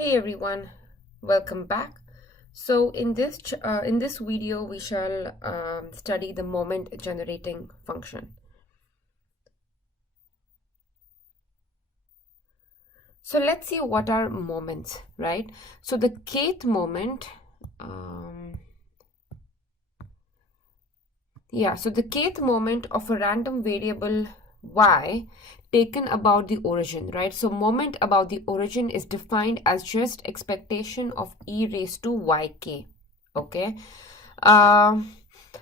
Hey everyone, welcome back. So in this video we shall study the moment generating function. So let's see what are moments, right? So the kth moment, so the kth moment of a random variable y taken about the origin, right? So moment about the origin is defined as just expectation of e raised to yk, okay?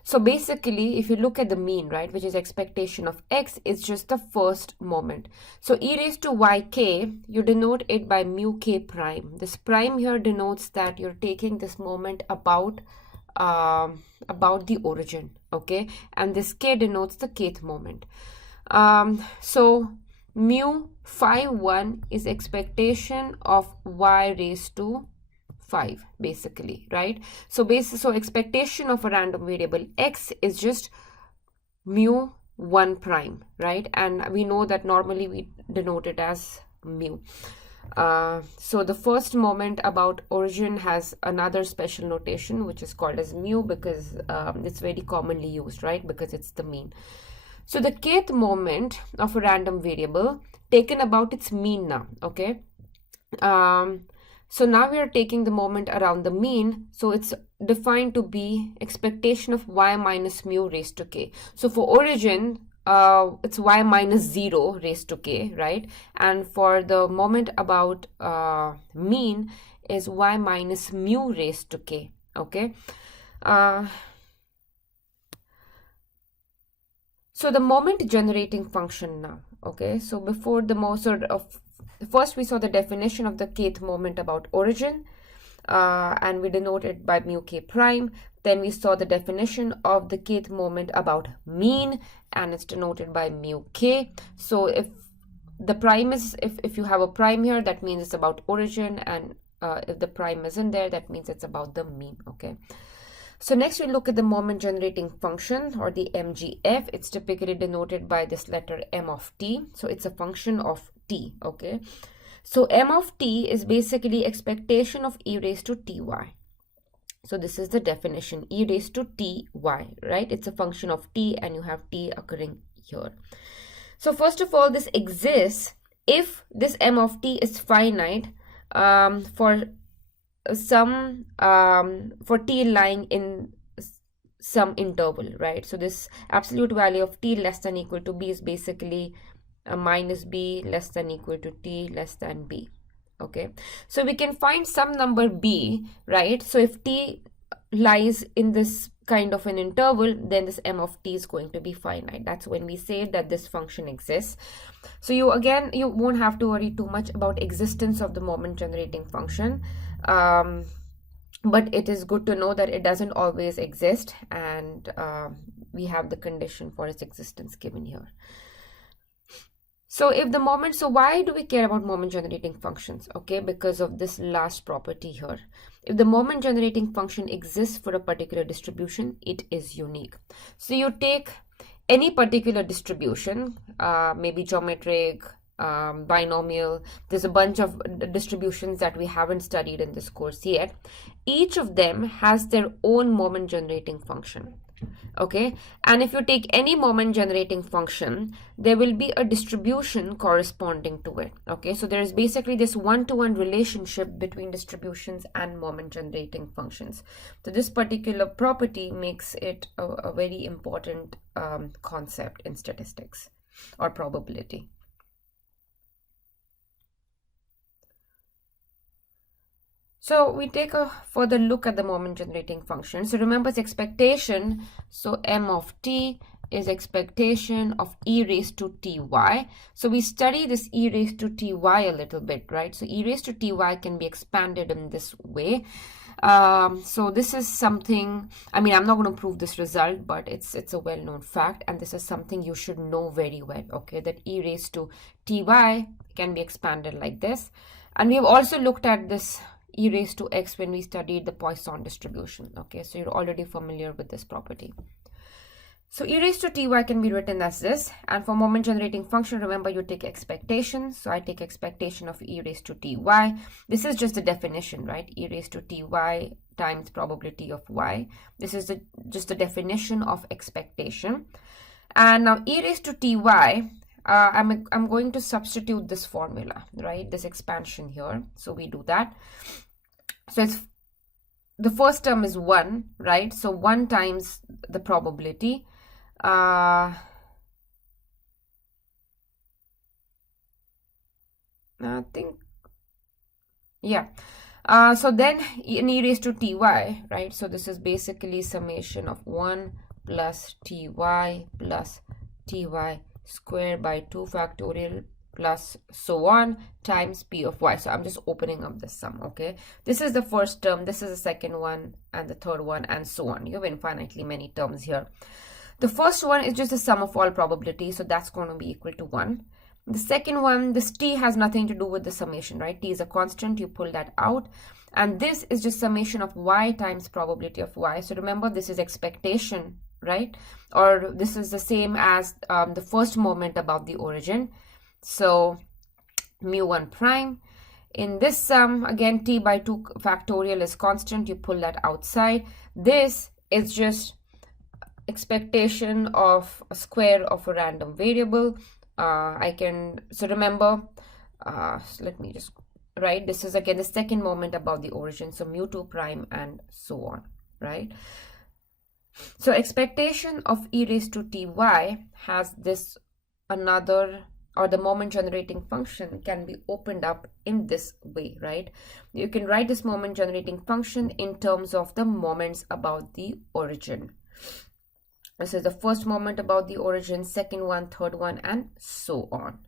So basically, if you look at the mean, right, which is expectation of x, it's just the first moment. So e raised to yk, you denote it by mu k prime. This prime here denotes that you're taking this moment about the origin, okay? And this k denotes the kth moment. So mu phi 1 is expectation of y raised to 5, basically, right? So expectation of a random variable x is just mu 1 prime, right? And we know that normally we denote it as mu. So the first moment about origin has another special notation which is called as mu because it's very commonly used, right? Because it's the mean. So the kth moment of a random variable taken about its mean now, okay? So now we are taking the moment around the mean. So it's defined to be expectation of y minus mu raised to k. So for origin, it's y minus 0 raised to k, right? And for the moment about mean is y minus mu raised to k, okay? So the moment generating function now, okay? So before the first we saw the definition of the kth moment about origin, and we denote it by mu k prime. Then we saw the definition of the kth moment about mean, and it's denoted by mu k. So if the prime is, if you have a prime here, that means it's about origin, and if the prime isn't there, that means it's about the mean, okay? So next we look at the moment generating function, or the MGF. It's typically denoted by this letter m of t. So it's a function of t, okay? So m of t is basically expectation of e raised to ty. So this is the definition, e raised to ty, right? It's a function of t and you have t occurring here. So first of all, this exists if this m of t is finite for some for t lying in some interval, right? So this absolute value of t less than equal to b is basically a minus b less than equal to t less than b, okay? So we can find some number b, right? So if t lies in this kind of an interval, then this m of t is going to be finite. That's when we say that this function exists. So you won't have to worry too much about existence of the moment generating function, but it is good to know that it doesn't always exist, and we have the condition for its existence given here. So if the moment, so why do we care about moment generating functions? Okay, because of this last property here. If the moment generating function exists for a particular distribution, it is unique. So you take any particular distribution, maybe geometric, binomial, there's a bunch of distributions that we haven't studied in this course yet. Each of them has their own moment generating function, okay? And if you take any moment generating function, there will be a distribution corresponding to it, okay? So there is basically this one-to-one relationship between distributions and moment generating functions. So this particular property makes it a very important concept in statistics or probability. So we take a further look at the moment generating function. So remember, it's expectation. So m of t is expectation of e raised to ty. So we study this e raised to ty a little bit, right? So e raised to ty can be expanded in this way. So this is something, I mean, I'm not going to prove this result, but it's a well-known fact, and this is something you should know very well, okay? That e raised to ty can be expanded like this. And we have also looked at this e raised to x when we studied the Poisson distribution, okay? So you're already familiar with this property. So e raised to ty can be written as this. And for moment generating function, remember you take expectation. So I take expectation of e raised to ty. This is just the definition, right? E raised to ty times probability of y. This is just the definition of expectation. And now e raised to ty, I'm going to substitute this formula, right? This expansion here. So we do that. So it's the first term is 1, right? So 1 times the probability. I think, yeah. So then in e raised to ty, right? So this is basically summation of 1 plus ty plus ty squared by 2 factorial plus so on times p of y. So I'm just opening up the sum, okay? This is the first term, this is the second one, and the third one, and so on. You have infinitely many terms here. The first one is just the sum of all probabilities, so that's going to be equal to 1. The second one, this t has nothing to do with the summation, right? T is a constant, you pull that out. And this is just summation of y times probability of y. So remember, this is expectation, right? Or this is the same as the first moment about the origin. So mu1 prime. In this sum, again, t by 2 factorial is constant. You pull that outside. This is just expectation of a square of a random variable. So remember, let me just write, this is again the second moment about the origin, so mu2 prime and so on, right? So expectation of e raised to ty has this another, or the moment generating function can be opened up in this way, right? You can write this moment generating function in terms of the moments about the origin. This is the first moment about the origin, second one, third one, and so on.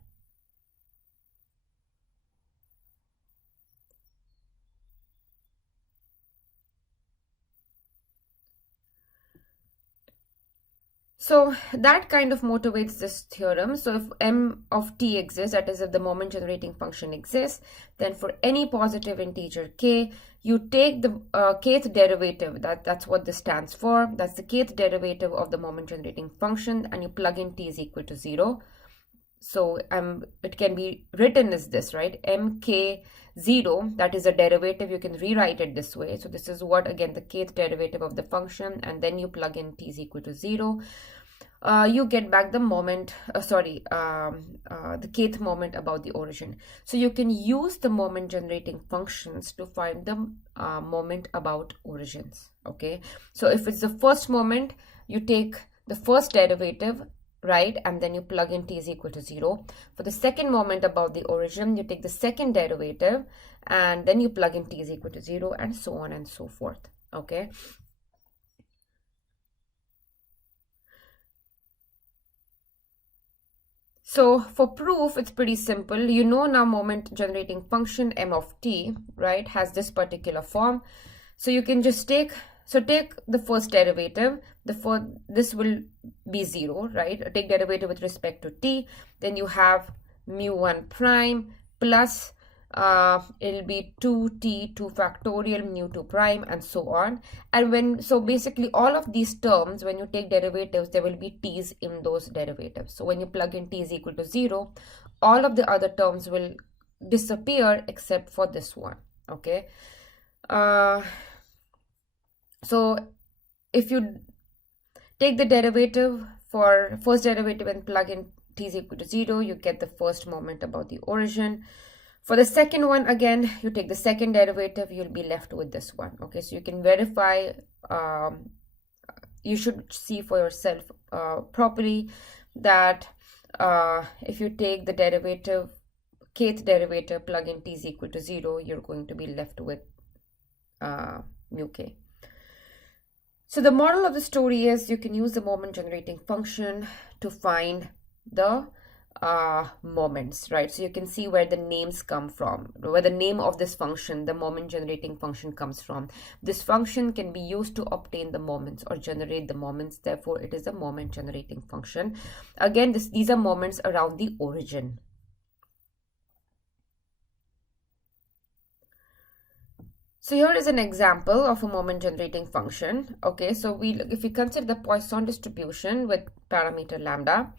So that kind of motivates this theorem. So if m of t exists, that is if the moment generating function exists, then for any positive integer k, you take the kth derivative, that's what this stands for. That's the kth derivative of the moment generating function, and you plug in t is equal to 0. So it can be written as this, right? mk0, that is a derivative. You can rewrite it this way. So this is what, again, the kth derivative of the function, and then you plug in t is equal to 0. You get back the moment, the kth moment about the origin. So you can use the moment generating functions to find the moment about origins, okay? So if it's the first moment, you take the first derivative, right? And then you plug in t is equal to 0. For the second moment about the origin, you take the second derivative, and then you plug in t is equal to 0, and so on and so forth, okay? So for proof, it's pretty simple. You know now moment generating function m of t, right, has this particular form. So you can just take the first derivative. This will be 0, right? Take derivative with respect to t. Then you have mu1 prime plus it'll be 2t 2 factorial mu2 prime and so on. And so basically all of these terms, when you take derivatives, there will be t's in those derivatives. So when you plug in t is equal to 0, all of the other terms will disappear except for this one, okay? So if you take the derivative for first derivative and plug in t is equal to 0, you get the first moment about the origin. For the second one, again, you take the second derivative, you'll be left with this one, okay? So you can verify, you should see for yourself properly that if you take the derivative, kth derivative, plug in t is equal to 0, you're going to be left with mu k. So the moral of the story is you can use the moment generating function to find the moments, right? So you can see where the names come from, where the name of this function, the moment generating function, comes from. This function can be used to obtain the moments or generate the moments. Therefore, it is a moment generating function. Again, these are moments around the origin. So here is an example of a moment generating function. Okay, so if we consider the Poisson distribution with parameter lambda,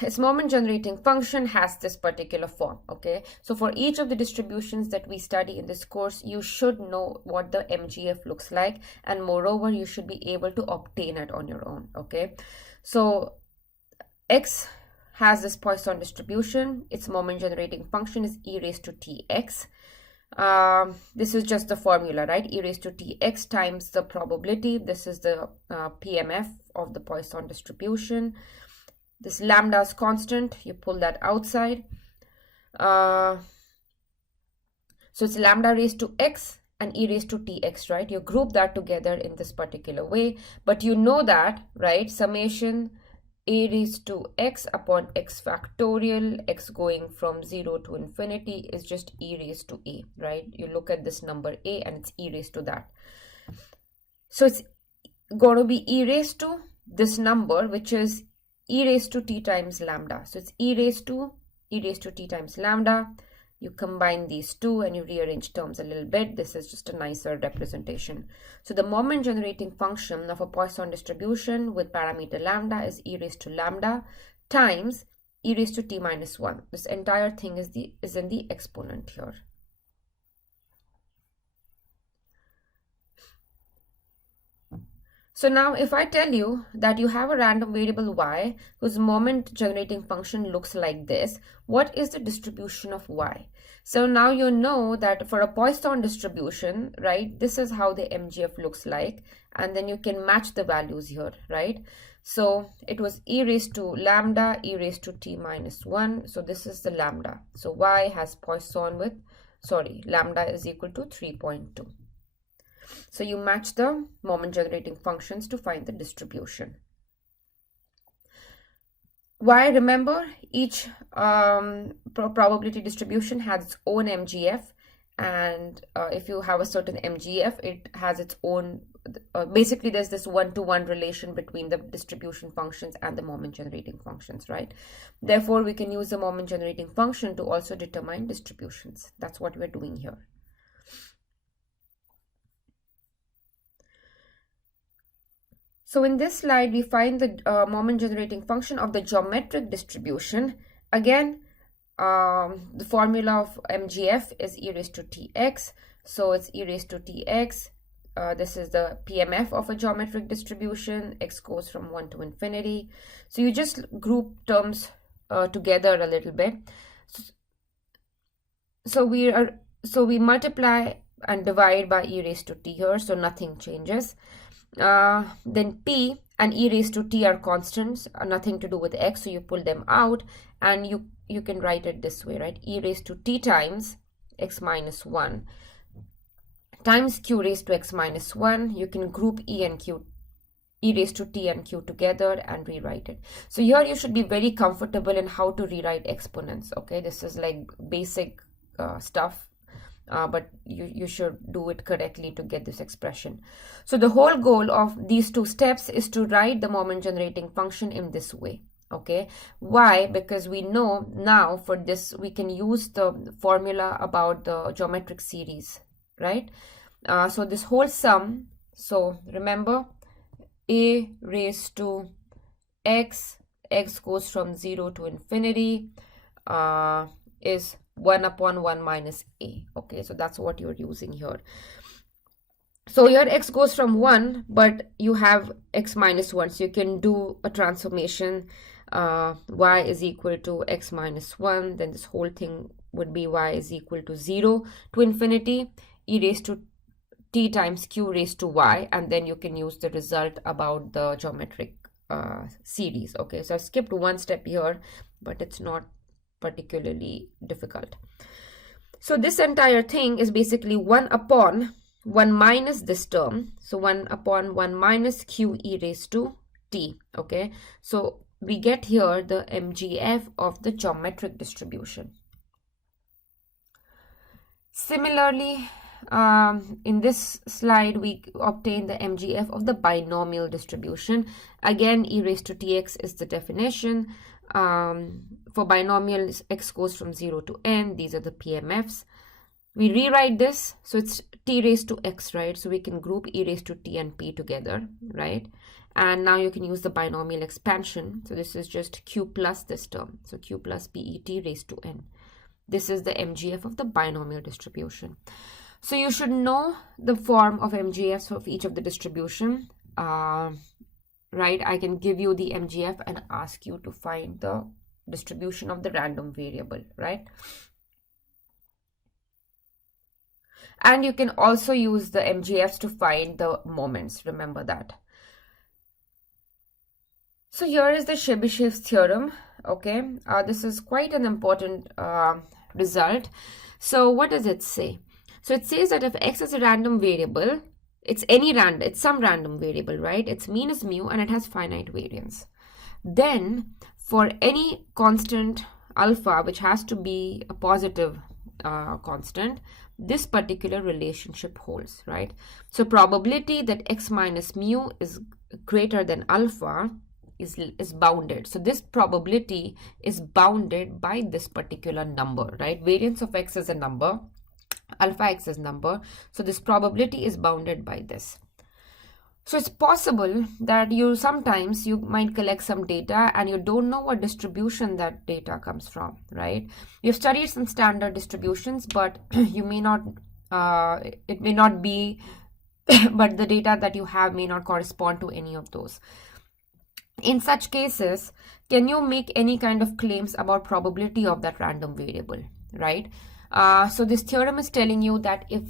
its moment generating function has this particular form. Okay, so for each of the distributions that we study in this course, you should know what the MGF looks like, and moreover you should be able to obtain it on your own. Okay, so X has this Poisson distribution. Its moment generating function is e raised to tx. This is just the formula, right? E raised to tx times the probability. This is the PMF of the Poisson distribution. This lambda is constant. You pull that outside. So it's lambda raised to x and e raised to tx, right? You group that together in this particular way. But you know that, right? Summation a raised to x upon x factorial, x going from 0 to infinity, is just e raised to a, right? You look at this number a and it's e raised to that. So it's going to be e raised to this number, which is e raised to t times lambda. So it's e raised to t times lambda. You combine these two and you rearrange terms a little bit. This is just a nicer representation. So the moment generating function of a Poisson distribution with parameter lambda is e raised to lambda times e raised to t minus 1. This entire thing is in the exponent here. So now if I tell you that you have a random variable y whose moment generating function looks like this, what is the distribution of y? So now you know that for a Poisson distribution, right, this is how the MGF looks like, and then you can match the values here, right? So it was e raised to lambda, e raised to t minus 1. So this is the lambda. So y has Poisson with, lambda is equal to 3.2. So you match the moment generating functions to find the distribution. Y, remember, each probability distribution has its own MGF, and if you have a certain MGF, it has its own, basically there's this one-to-one relation between the distribution functions and the moment generating functions, right? Therefore, we can use the moment generating function to also determine distributions. That's what we're doing here. So in this slide, we find the moment generating function of the geometric distribution. Again, the formula of MGF is e raised to tx. So it's e raised to tx. This is the PMF of a geometric distribution. X goes from 1 to infinity. So you just group terms together a little bit. So we multiply and divide by e raised to t here, so nothing changes. Then p and e raised to t are constants, nothing to do with x, so you pull them out, and you can write it this way, right? E raised to t times x minus 1 times q raised to x minus 1. You can group e raised to t and q together and rewrite it. So here you should be very comfortable in how to rewrite exponents. Okay, this is like basic stuff. But you should do it correctly to get this expression. So the whole goal of these two steps is to write the moment generating function in this way. Okay, why? Because we know now for this we can use the formula about the geometric series, right? So this whole sum, so remember, a raised to x goes from 0 to infinity, is 1 upon 1 minus a. Okay, so that's what you're using here. So your x goes from 1, but you have x minus 1, so you can do a transformation. Y is equal to x minus 1, then this whole thing would be y is equal to 0 to infinity, e raised to t times q raised to y, and then you can use the result about the geometric series. Okay, so I skipped one step here, but it's not particularly difficult. So this entire thing is basically 1 upon 1 minus this term. So 1 upon 1 minus q e raised to t. Okay, so we get here the MGF of the geometric distribution. Similarly, in this slide, we obtain the MGF of the binomial distribution. Again, e raised to tx is the definition. For binomials, x goes from 0 to n. These are the PMFs. We rewrite this, so it's t raised to x, right? So we can group e raised to t and p together, right? And now you can use the binomial expansion. So this is just q plus this term. So q plus pet raised to n. This is the MGF of the binomial distribution. So you should know the form of MGFs of each of the distribution, right? I can give you the MGF and ask you to find the distribution of the random variable, right? And you can also use the MGFs to find the moments. Remember that. So here is the Chebyshev's theorem. Okay, this is quite an important result. So what does it say? So it says that if x is a random variable, it's some random variable, right? Its mean is mu and it has finite variance. Then for any constant alpha, which has to be a positive constant, this particular relationship holds, right? So probability that x minus mu is greater than alpha is bounded. So this probability is bounded by this particular number, right? Variance of x is a number, alpha x is number. So this probability is bounded by this. So it's possible that sometimes you might collect some data and you don't know what distribution that data comes from, right? You've studied some standard distributions, but you may not, it may not be, but the data that you have may not correspond to any of those. In such cases, can you make any kind of claims about probability of that random variable, right? So this theorem is telling you that if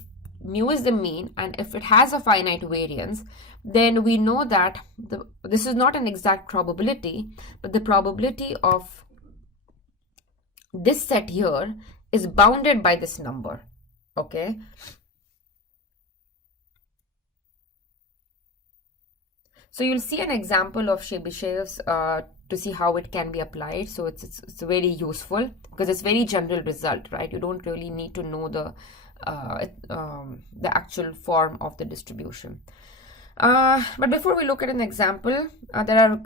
mu is the mean and if it has a finite variance, then we know that this is not an exact probability, but the probability of this set here is bounded by this number, okay? So you'll see an example of Chebyshev's to see how it can be applied. So it's very useful because it's very general result, right? You don't really need to know the actual form of the distribution. But before we look at an example, there are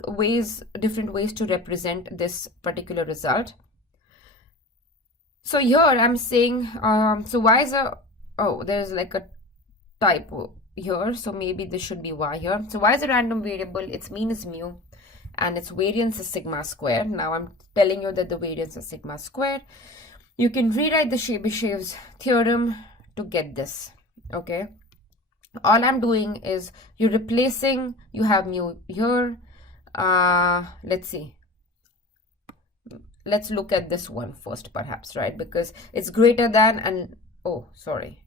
different ways to represent this particular result. So here I'm saying, so y is there's like a typo here, so maybe this should be y here. So y is a random variable, its mean is mu, and its variance is sigma square. Now I'm telling you that the variance is sigma square. You can rewrite the Chebyshev's theorem to get this, okay? All I'm doing is you have mu here. Let's see. Let's look at this one first, perhaps, right? Because it's greater than and, oh, sorry.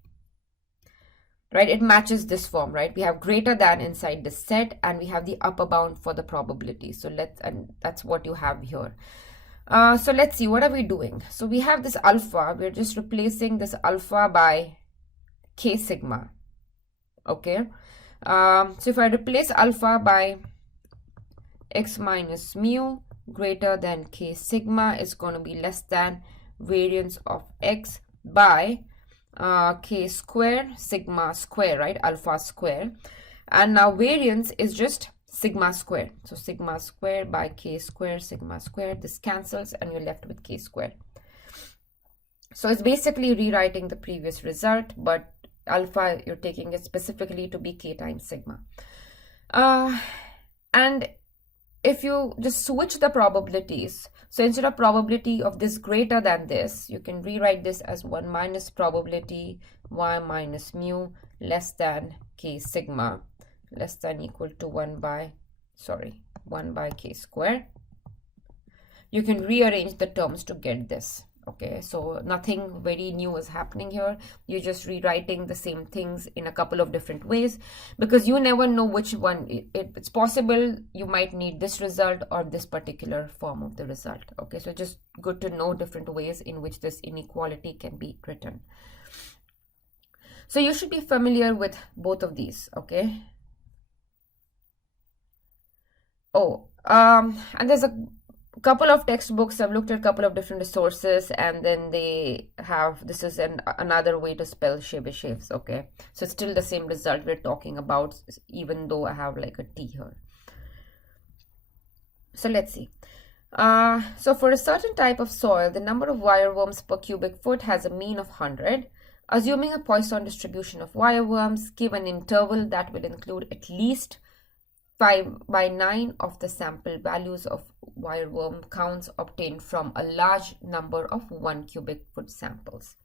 Right, it matches this form, right? We have greater than inside the set and we have the upper bound for the probability. So and that's what you have here. So let's see, what are we doing? So we have this alpha, we're just replacing this alpha by k sigma, okay? So if I replace alpha by x minus mu greater than k sigma is going to be less than variance of x by k square sigma square, right? Alpha square. And now variance is just sigma square. So sigma square by k square sigma square. This cancels and you're left with k square. So it's basically rewriting the previous result, but alpha you're taking it specifically to be k times sigma. And if you just switch the probabilities, so instead of probability of this greater than this, you can rewrite this as 1 minus probability y minus mu less than k sigma less than equal to 1 by k square. You can rearrange the terms to get this. Okay, so nothing very new is happening here. You're just rewriting the same things in a couple of different ways because you never know which one. It's possible you might need this result or this particular form of the result. Okay, so just good to know different ways in which this inequality can be written. So you should be familiar with both of these, okay? Oh, and there's a couple of textbooks. I've looked at a couple of different sources, and then they have, this is another way to spell Chebyshev's, okay? So it's still the same result we're talking about, even though I have like a T here. So let's see. So for a certain type of soil, the number of wireworms per cubic foot has a mean of 100. Assuming a Poisson distribution of wireworms, give an interval that will include at least 5 by 9 of the sample values of wireworm counts obtained from a large number of 1 cubic foot samples.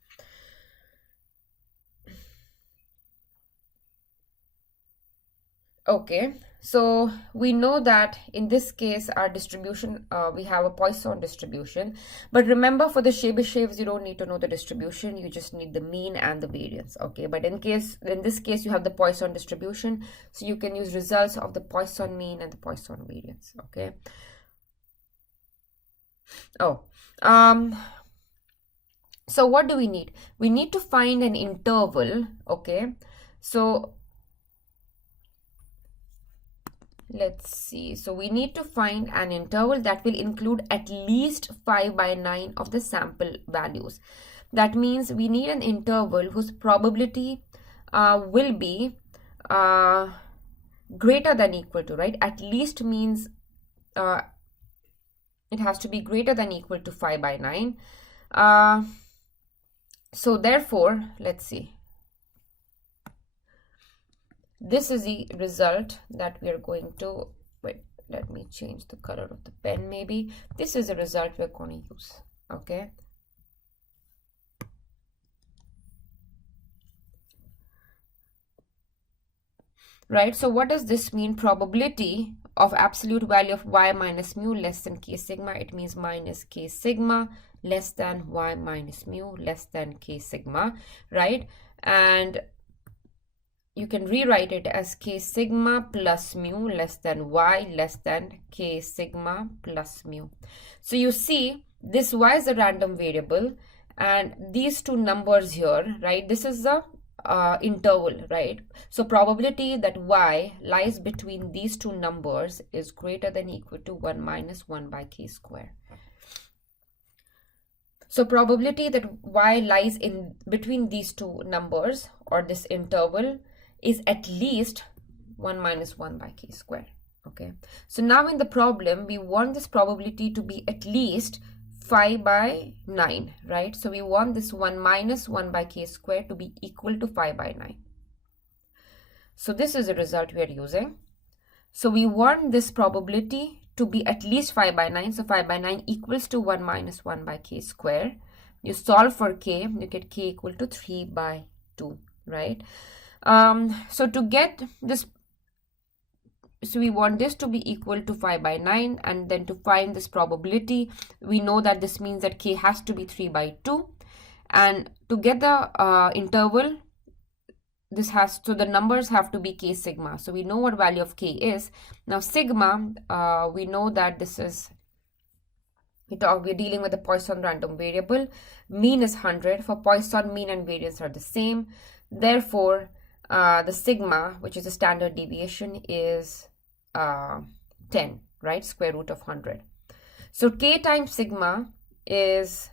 Okay, so we know that in this case our distribution, we have a Poisson distribution, but remember for the Chebyshevs you don't need to know the distribution, you just need the mean and the variance. Okay, but in this case you have the Poisson distribution, so you can use results of the Poisson mean and the Poisson variance. Okay. So what do we need? We need to find an interval. Okay, so let's see. So we need to find an interval that will include at least 5 by 9 of the sample values. That means we need an interval whose probability will be greater than equal to, right? At least means it has to be greater than equal to 5 by 9. So therefore, let's see. This is the result that we are going to, wait, let me change the color of the pen maybe. This is the result we're going to use, okay? Right, so what does this mean? Probability of absolute value of y minus mu less than k sigma. It means minus k sigma less than y minus mu less than k sigma, right? And you can rewrite it as k sigma plus mu less than y less than k sigma plus mu. So you see, this y is a random variable, and these two numbers here, right, this is the interval, right? So probability that y lies between these two numbers is greater than equal to 1 minus 1 by k square. So probability that y lies in between these two numbers or this interval is at least 1 minus 1 by k square. Okay, so now in the problem we want this probability to be at least 5 by 9, right? So we want this 1 minus 1 by k square to be equal to 5 by 9. So this is the result we are using. So we want this probability to be at least 5 by 9. So 5 by 9 equals to 1 minus 1 by k square. You solve for k, you get k equal to 3 by 2, right? So to get this, so we want this to be equal to 5 by 9, and then to find this probability, we know that this means that k has to be 3 by 2, and to get the interval, this has, so the numbers have to be k sigma. So we know what value of k is. Now sigma, we know that this is, we're dealing with a Poisson random variable. Mean is 100. For Poisson, mean and variance are the same. Therefore, the sigma, which is the standard deviation, is 10, right? Square root of 100. So k times sigma is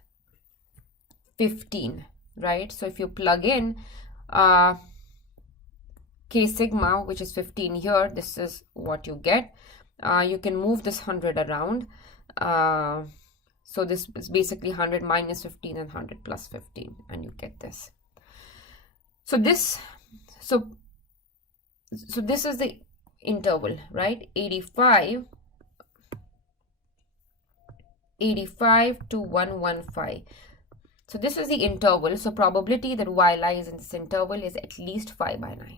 15, right? So if you plug in k sigma, which is 15 here, this is what you get. You can move this 100 around. So this is basically 100 minus 15 and 100 plus 15, and you get this. So this, so this is the interval, right? 85 to 115. So this is the interval. So probability that y lies in this interval is at least 5 by 9.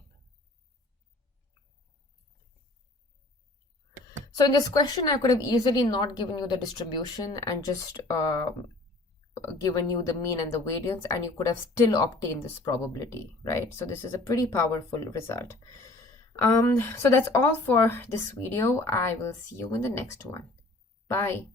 So in this question, I could have easily not given you the distribution and just given you the mean and the variance, and you could have still obtained this probability, right? So this is a pretty powerful result. So that's all for this video. I will see you in the next one. Bye.